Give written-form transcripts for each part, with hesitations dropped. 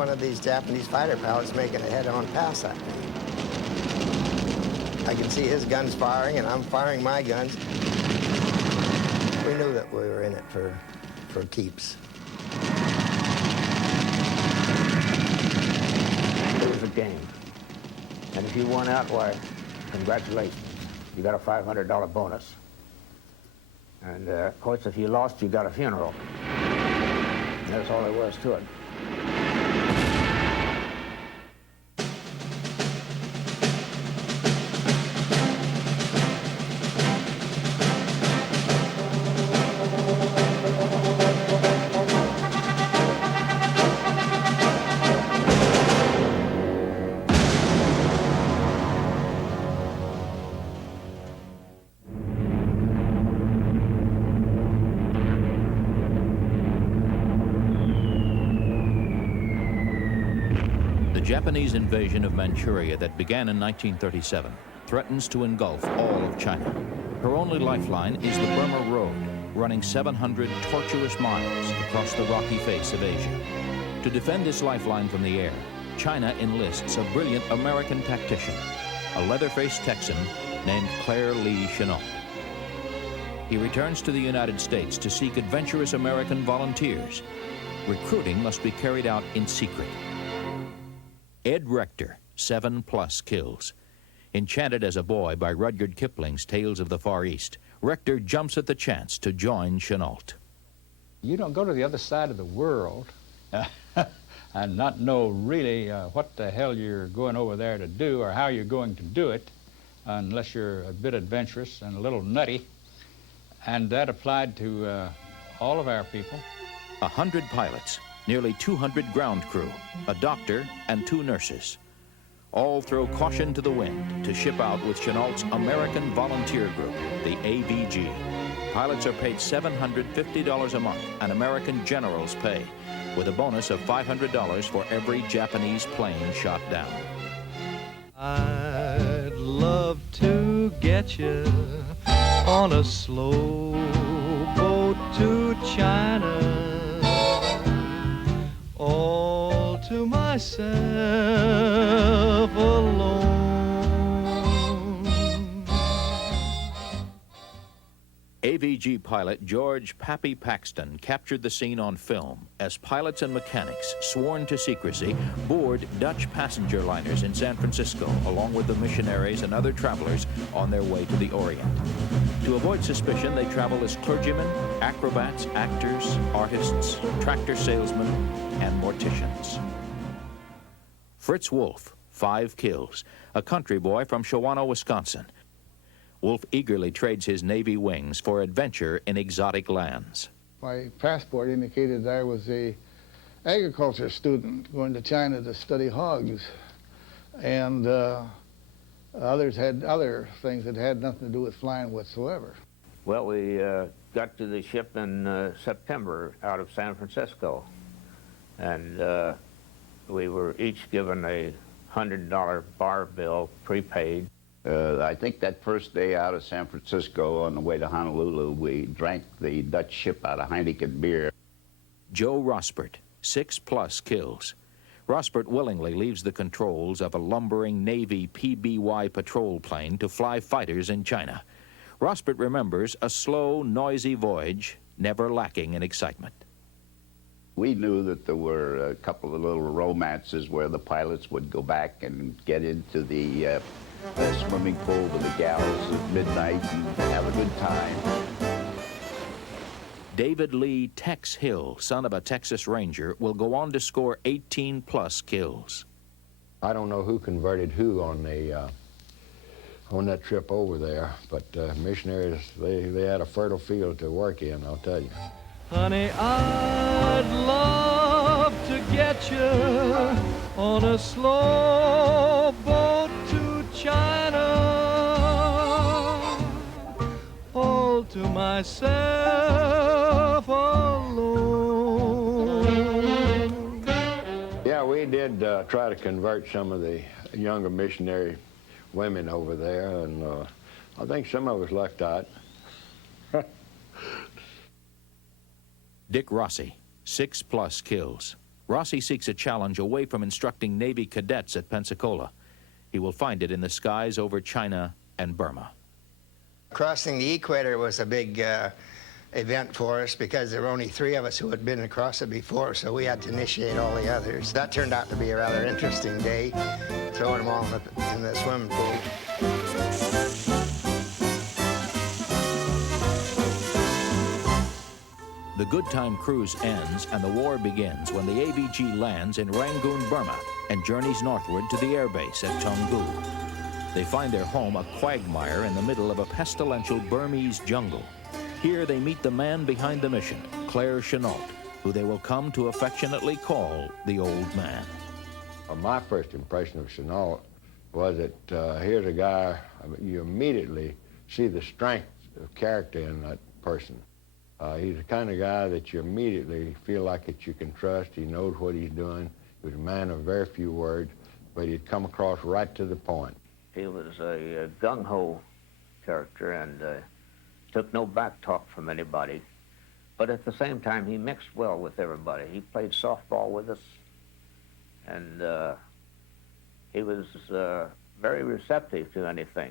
one of these Japanese fighter pilots making a head-on pass at me. I can see his guns firing, and I'm firing my guns. We knew that we were in it for keeps. It was a game. And if you won out, why, congratulations. You got a $500 bonus. And, of course, if you lost, you got a funeral. That's all there was to it. The Japanese invasion of Manchuria that began in 1937 threatens to engulf all of China. Her only lifeline is the Burma Road, running 700 tortuous miles across the rocky face of Asia. To defend this lifeline from the air, China enlists a brilliant American tactician, a leather-faced Texan named Claire Lee Chennault. He returns to the United States to seek adventurous American volunteers. Recruiting must be carried out in secret. Ed Rector, 7+ kills. Enchanted as a boy by Rudyard Kipling's Tales of the Far East, Rector jumps at the chance to join Chennault. You don't go to the other side of the world and not know really what the hell you're going over there to do or how you're going to do it unless you're a bit adventurous and a little nutty. And that applied to all of our people. 100 pilots, nearly 200 ground crew, a doctor, and 2 nurses. All throw caution to the wind to ship out with Chennault's American Volunteer Group, the AVG. Pilots are paid $750 a month, an American general's pay, with a bonus of $500 for every Japanese plane shot down. I'd love to get you on a slow boat to China, all to myself alone. AVG pilot George Pappy Paxton captured the scene on film as pilots and mechanics, sworn to secrecy, board Dutch passenger liners in San Francisco, along with the missionaries and other travelers on their way to the Orient. To avoid suspicion, they travel as clergymen, acrobats, actors, artists, tractor salesmen, and morticians. Fritz Wolf, 5 kills, a country boy from Shawano, Wisconsin. Wolf eagerly trades his Navy wings for adventure in exotic lands. My passport indicated I was a agriculture student going to China to study hogs, and others had other things that had nothing to do with flying whatsoever. Well, we got to the ship in September out of San Francisco, and we were each given a $100 bar bill prepaid. I think that first day out of San Francisco on the way to Honolulu, we drank the Dutch ship out of Heineken beer. Joe Rospert, 6+ kills. Rospert willingly leaves the controls of a lumbering Navy PBY patrol plane to fly fighters in China. Rospert remembers a slow, noisy voyage, never lacking in excitement. We knew that there were a couple of little romances where the pilots would go back and get into the swimming pool with the gals at midnight and have a good time. David Lee Tex Hill, son of a Texas Ranger, will go on to score 18+ kills. I don't know who converted who on that trip over there, but missionaries, they had a fertile field to work in, I'll tell you. Honey, I'd love to get you on a slow boat to China, all to myself alone. Yeah, we did try to convert some of the younger missionary women over there, and I think some of us lucked out. Dick Rossi, 6+ kills. Rossi seeks a challenge away from instructing Navy cadets at Pensacola. He will find it in the skies over China and Burma. Crossing the equator was a big event for us because there were only 3 of us who had been across it before, so we had to initiate all the others. That turned out to be a rather interesting day, throwing them all in the swimming pool. The good time cruise ends and the war begins when the ABG lands in Rangoon, Burma, and journeys northward to the airbase at Toungoo. They find their home a quagmire in the middle of a pestilential Burmese jungle. Here they meet the man behind the mission, Claire Chenault, who they will come to affectionately call the Old Man. My first impression of Chenault was that here's a guy, you immediately see the strength of character in that person. He's the kind of guy that you immediately feel like that you can trust. He knows what he's doing. He was a man of very few words, but he'd come across right to the point. He was a gung-ho character and took no back talk from anybody. But at the same time, he mixed well with everybody. He played softball with us, and he was very receptive to anything.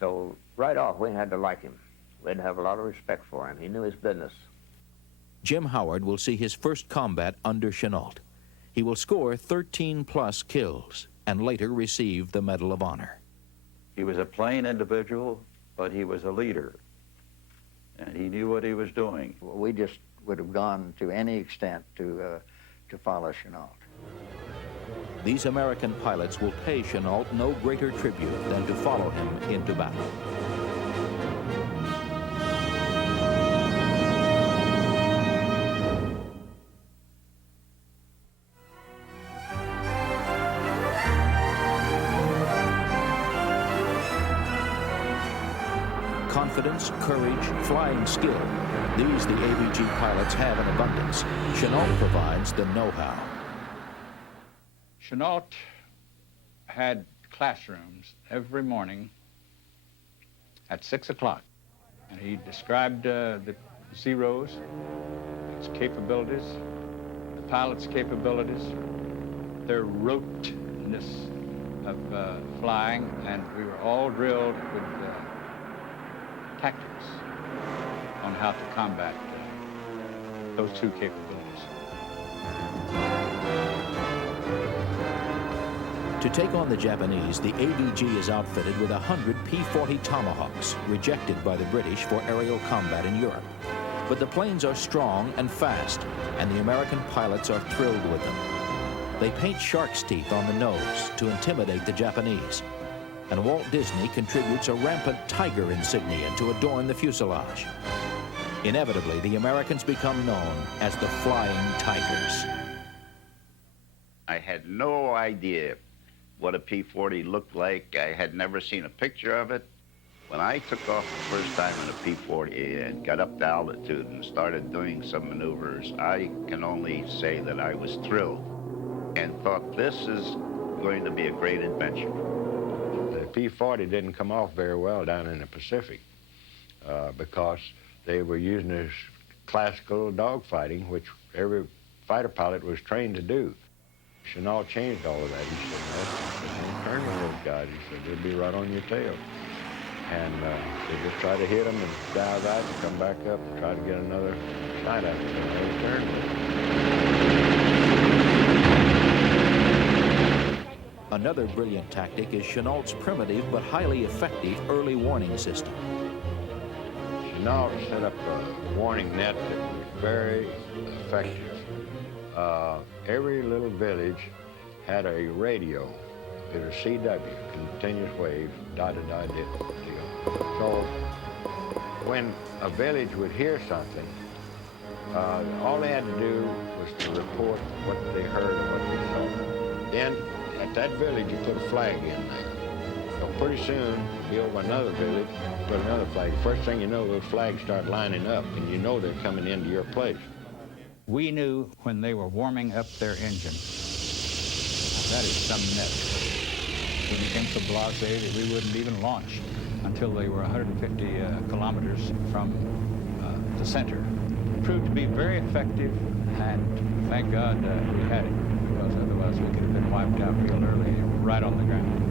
So right off, we had to like him. We had to have a lot of respect for him. He knew his business. Jim Howard will see his first combat under Chenault. He will score 13+ kills and later receive the Medal of Honor. He was a plain individual, but he was a leader, and he knew what he was doing. We just would have gone to any extent to follow Chenault. These American pilots will pay Chenault no greater tribute than to follow him into battle. Confidence, courage, flying skill. These the ABG pilots have in abundance. Chenault provides the know-how. Chenault had classrooms every morning at 6 o'clock. And he described the Zeros, its capabilities, the pilot's capabilities, their roteness of flying, and we were all drilled with tactics on how to combat those 2 capabilities. To take on the Japanese, the ABG is outfitted with 100 P-40 Tomahawks, rejected by the British for aerial combat in Europe. But the planes are strong and fast, and the American pilots are thrilled with them. They paint shark's teeth on the nose to intimidate the Japanese. And Walt Disney contributes a rampant tiger insignia to adorn the fuselage. Inevitably, the Americans become known as the Flying Tigers. I had no idea what a P-40 looked like. I had never seen a picture of it. When I took off the first time in a P-40 and got up to altitude and started doing some maneuvers, I can only say that I was thrilled and thought this is going to be a great adventure. The P-40 didn't come off very well down in the Pacific because they were using this classical dogfighting, which every fighter pilot was trained to do. Chenault changed all of that. He said, no, don't turn on those guys. He said, they'll be right on your tail. And they just try to hit them and dive out and come back up and try to get another shot at them. So they turned with it. Another brilliant tactic is Chenault's primitive but highly effective early warning system. Chenault set up a warning net that was very effective. Every little village had a radio. It was CW, continuous wave, da-da-da-da deal. So when a village would hear something, all they had to do was to report what they heard and what they saw. Then, at that village, you put a flag in there. So pretty soon, you'll be over another village, put another flag. First thing you know, those flags start lining up, and you know they're coming into your place. We knew when they were warming up their engine, that is some net. We became so blasé that we wouldn't even launch until they were 150 kilometers from the center. proved to be very effective, and thank God we had it, because otherwise we could have been wiped out real early, right on the ground.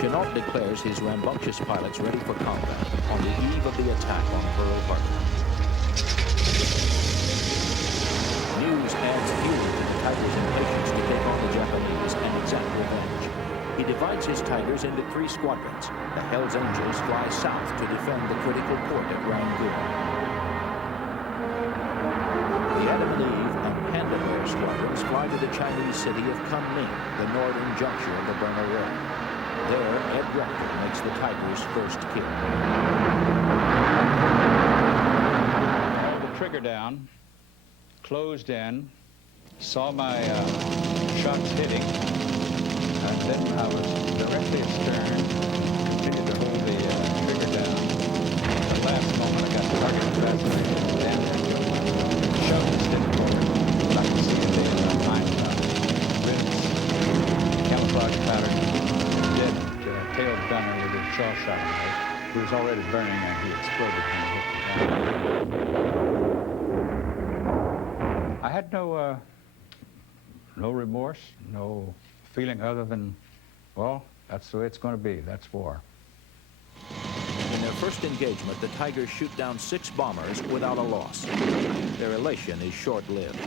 Chennault declares his rambunctious pilots ready for combat on the eve of the attack on Pearl Harbor. News adds fuel to the Tigers' impatience to take on the Japanese and exact revenge. He divides his Tigers into 3 squadrons. The Hells Angels fly south to defend the critical port at Rangoon. The Adam and Eve and Panda Air squadrons fly to the Chinese city of Kunming, the northern juncture of the Burma Road. There, Ed Rector makes the Tigers' first kill. Held the trigger down, closed in, saw my shots hitting, and then I was directly astern, continued to hold the trigger down. At the last moment, I got the target assassinated, and the shot was hitting forward. I could see the mine ribs, camouflage pattern, dead tail gunner with his jaw shot in the head. He was already burning, and he exploded when he hit the ground. I had no remorse, no feeling other than, well, that's the way it's going to be. That's war. In their first engagement, the Tigers shoot down 6 bombers without a loss. Their elation is short-lived.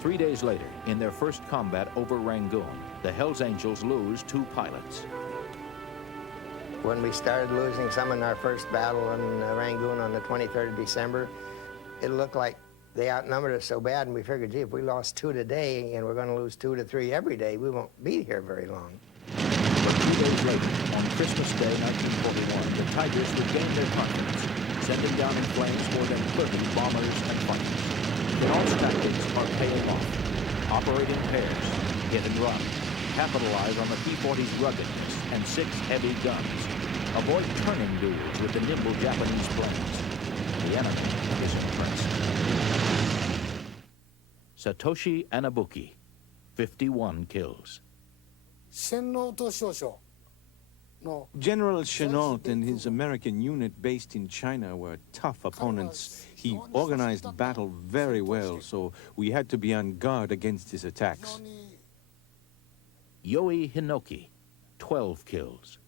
3 days later, in their first combat over Rangoon, the Hells Angels lose 2 pilots. When we started losing some in our first battle in Rangoon on the 23rd of December, it looked like they outnumbered us so bad, and we figured, gee, if we lost 2 today and we're going to lose 2 to 3 every day, we won't be here very long. But 2 days later, on Christmas Day 1941, the Tigers regained their confidence, sending down in flames more than 30 bombers and fighters. Chennault's tactics are paying off. Operate in pairs, hit and run, capitalize on the P-40's ruggedness and 6 heavy guns. Avoid turning duels with the nimble Japanese planes. The enemy is impressed. Satoshi Anabuki, 51 kills. General Chennault and his American unit based in China were tough opponents. He organized battle very well, so we had to be on guard against his attacks. Yoi Hinoki, 12 kills.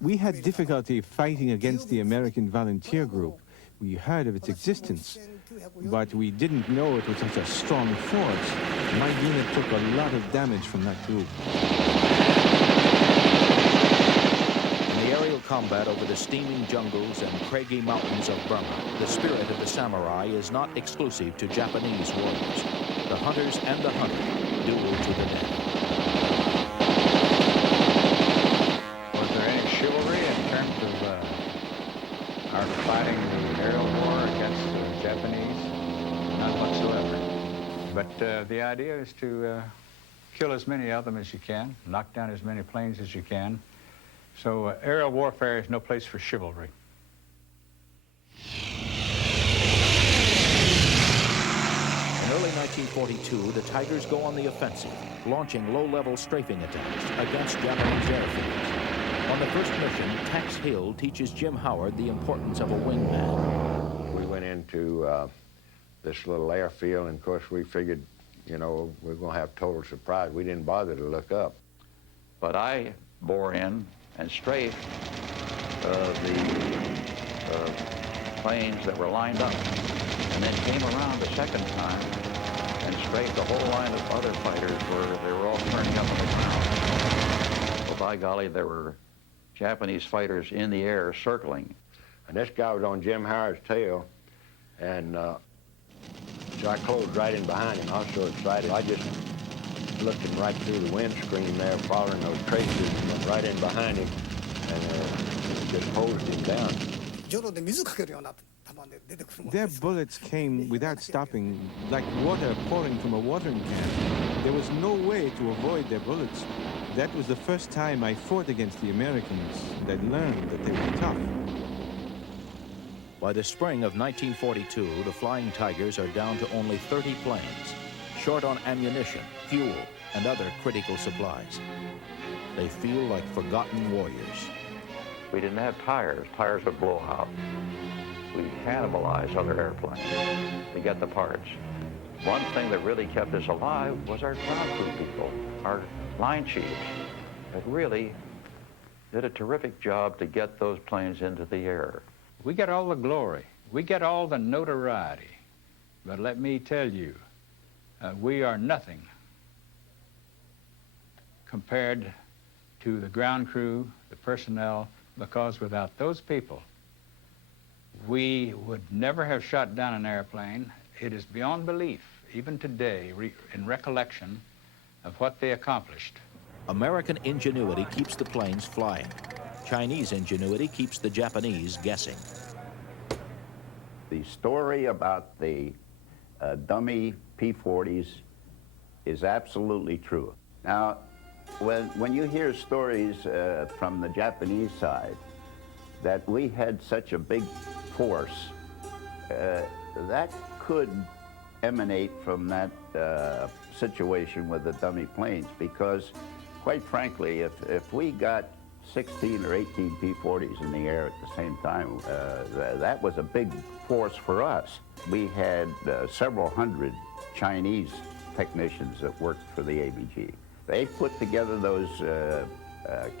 We had difficulty fighting against the American volunteer group. We heard of its existence, but we didn't know it was such a strong force. My unit took a lot of damage from that group. In the aerial combat over the steaming jungles and craggy mountains of Burma, the spirit of the samurai is not exclusive to Japanese warriors. The hunters and the hunted duel to the death. Was there any chivalry in terms of our fighting the aerial war against the Japanese? None whatsoever. But the idea is to kill as many of them as you can, knock down as many planes as you can. So aerial warfare is no place for chivalry. In early 1942, the Tigers go on the offensive, launching low-level strafing attacks against Japanese airfields. On the first mission, Tex Hill teaches Jim Howard the importance of a wingman. We went into this little airfield, and of course we figured, you know, we were going to have total surprise. We didn't bother to look up. But I bore in and strafed the planes that were lined up, and then came around the second time and strafed a whole line of other fighters where they were all turning up on the ground. Well, by golly, there were Japanese fighters in the air circling. And this guy was on Jim Howard's tail, and so I closed right in behind him. I was so excited. I just looking right through the windscreen there, following those traces, and went right in behind him, and just hosed him down. Their bullets came without stopping, like water pouring from a watering can. There was no way to avoid their bullets. That was the first time I fought against the Americans, and I learned that they were tough. By the spring of 1942, the Flying Tigers are down to only 30 planes, short on ammunition, fuel, and other critical supplies. They feel like forgotten warriors. We didn't have tires. Tires would blow out. We cannibalized other airplanes to get the parts. One thing that really kept us alive was our ground crew people, our line chiefs, that really did a terrific job to get those planes into the air. We get all the glory. We get all the notoriety. But let me tell you, we are nothing compared to the ground crew, the personnel, because without those people, we would never have shot down an airplane. It is beyond belief, even today, in recollection of what they accomplished. American ingenuity keeps the planes flying. Chinese ingenuity keeps the Japanese guessing. The story about the dummy P-40s is absolutely true. Now, when you hear stories from the Japanese side that we had such a big force, that could emanate from that situation with the dummy planes, because quite frankly, if we got 16 or 18 P-40s in the air at the same time, that was a big force for us. We had several hundred Chinese technicians that worked for the ABG. They put together those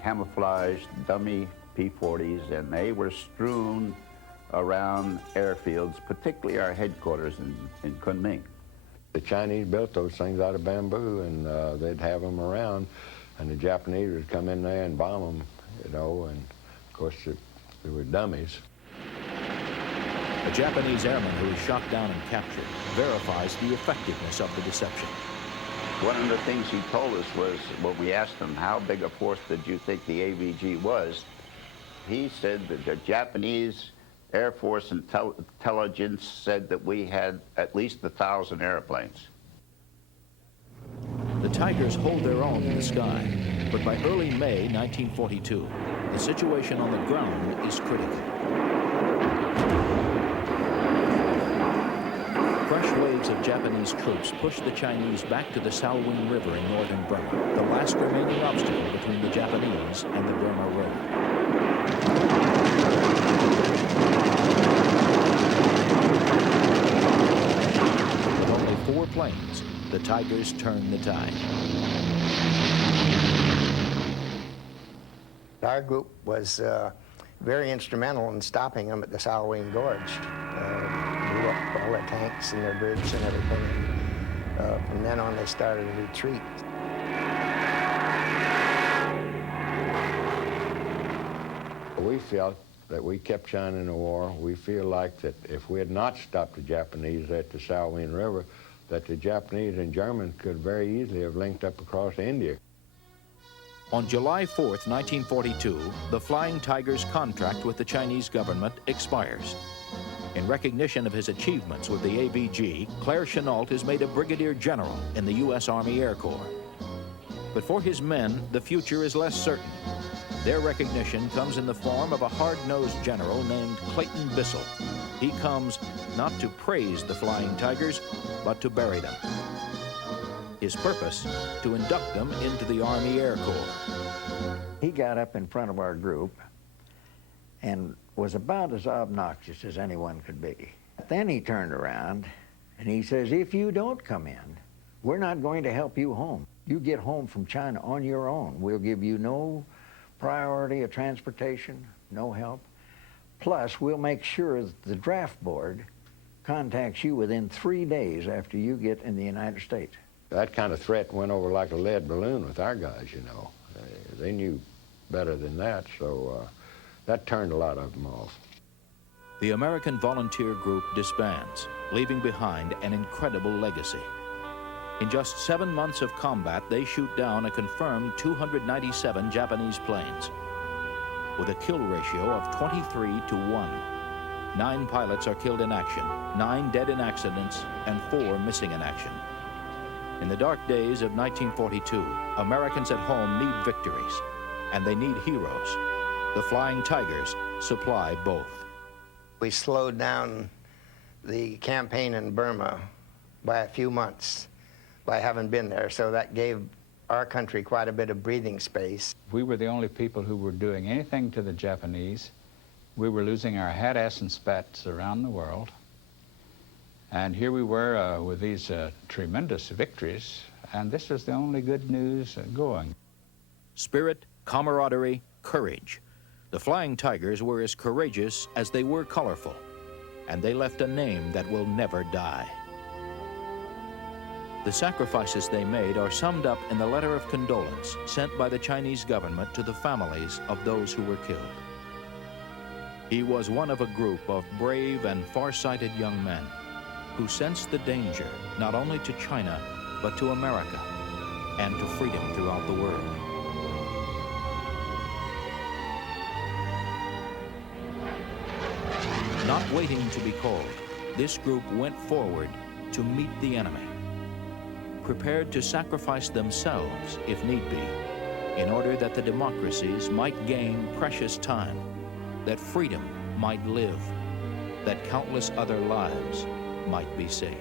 camouflaged dummy P-40s, and they were strewn around airfields, particularly our headquarters in Kunming. The Chinese built those things out of bamboo, and they'd have them around, and the Japanese would come in there and bomb them, you know, and of course they were dummies. A Japanese airman who is shot down and captured verifies the effectiveness of the deception. One of the things he told us was, when we asked him, how big a force did you think the AVG was, he said that the Japanese Air Force intelligence said that we had at least 1,000 airplanes. The Tigers hold their own in the sky, but by early May 1942, the situation on the ground is critical. Fresh waves of Japanese troops push the Chinese back to the Salween River in northern Burma, the last remaining obstacle between the Japanese and the Burma Road. With only 4 planes, the Tigers turn the tide. Our group was very instrumental in stopping them at the Salween Gorge. Blew up all the tanks and their bridge and everything. From then on, they started a retreat. We felt that we kept China in the war. We feel like that if we had not stopped the Japanese at the Salween River, that the Japanese and Germans could very easily have linked up across India. On July 4th, 1942, the Flying Tigers contract with the Chinese government expires. In recognition of his achievements with the AVG, Claire Chennault is made a brigadier general in the U.S. Army Air Corps. But for his men, the future is less certain. Their recognition comes in the form of a hard-nosed general named Clayton Bissell. He comes not to praise the Flying Tigers, but to bury them. His purpose, to induct them into the Army Air Corps. He got up in front of our group and was about as obnoxious as anyone could be. Then he turned around and he says, if you don't come in, we're not going to help you home. You get home from China on your own. We'll give you no priority of transportation, no help. Plus, we'll make sure that the draft board contacts you within 3 days after you get in the United States. That kind of threat went over like a lead balloon with our guys, you know. They knew better than that, so that turned a lot of them off. The American volunteer group disbands, leaving behind an incredible legacy. In just 7 months of combat, they shoot down a confirmed 297 Japanese planes, with a kill ratio of 23 to 1. 9 pilots are killed in action, 9 dead in accidents, and 4 missing in action. In the dark days of 1942, Americans at home need victories, and they need heroes. The Flying Tigers supply both. We slowed down the campaign in Burma by a few months by having been there, so that gave our country quite a bit of breathing space. We were the only people who were doing anything to the Japanese. We were losing our hat, ass, and spats around the world. And here we were with these tremendous victories, and this was the only good news going. Spirit, camaraderie, courage. The Flying Tigers were as courageous as they were colorful, and they left a name that will never die. The sacrifices they made are summed up in the letter of condolence sent by the Chinese government to the families of those who were killed. He was one of a group of brave and far-sighted young men who sensed the danger not only to China, but to America and to freedom throughout the world. Not waiting to be called, this group went forward to meet the enemy, prepared to sacrifice themselves, if need be, in order that the democracies might gain precious time, that freedom might live, that countless other lives might be saved.